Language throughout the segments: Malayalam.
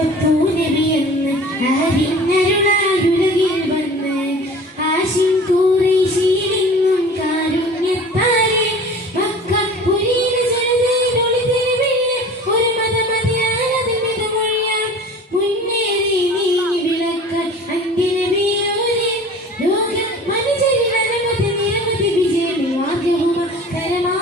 ആരംഭപ്പൂനബിയെന്ന് അറിഞ്ഞരുളായുലകിൽ വന്ന് ആശിൻ കൂറൈശിയിലെങ്ങും കാരുണ്യത്താലെ മക്കപ്പുരിയിൽ ജനതയിലൊളിതിരിവിൽ ഒരു മതമതിയാനതിന്റെ മൊഴിയാം മുന്നേറി നീങ്ങി വിളക്കാൻ അന്ത്യനബിയോരെ ലോകം മനുഷ്യരിൽ അനവധി നിരവധി വിജയം മാർഗവും കരമാ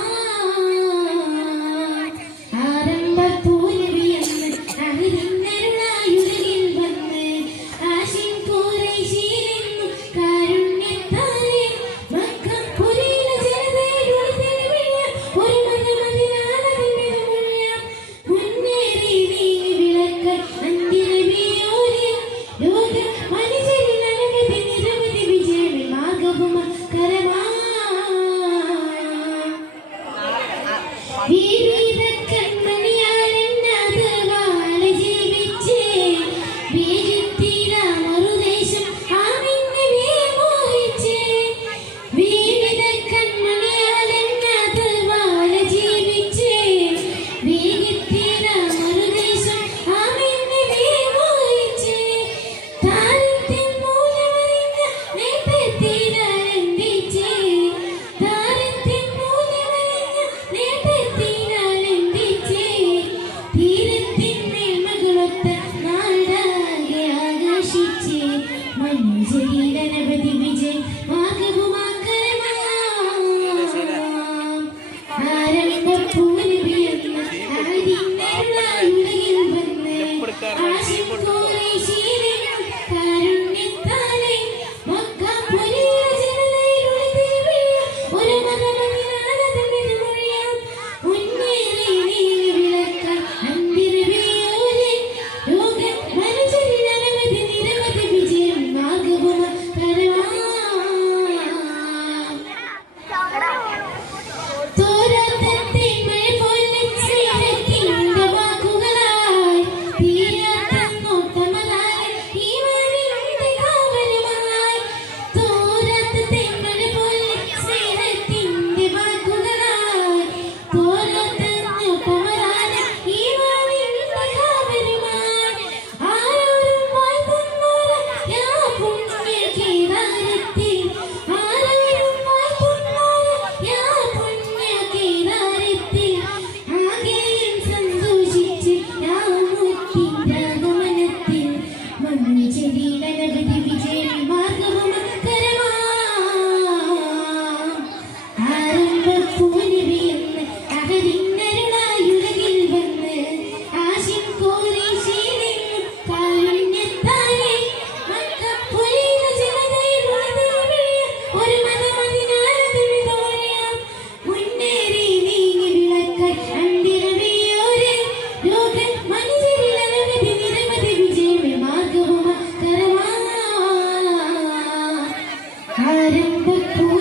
അനവധി വിജയ് ആരംഭപ്പൂനബിയെന്ന് അറിഞ്ഞരുളായുലകിൽ വന്ന് ആശിൻ കൂറൈശിയിലെങ്ങും കാരുണ്യത്താലെ മക്കപ്പുരിയിൽ ജനതയിലൊളിതിരിവിൽ ഒരു മതമതിയാനതിന്റെ മൊഴിയാം മുന്നേറി നീങ്ങി വിളക്കാൻ അന്ത്യനബിയോരെ ലോകം മനുഷ്യരിൽ അനവധി നിരവധി വിജയം മാർഗവും ആരംഭപ്പൂ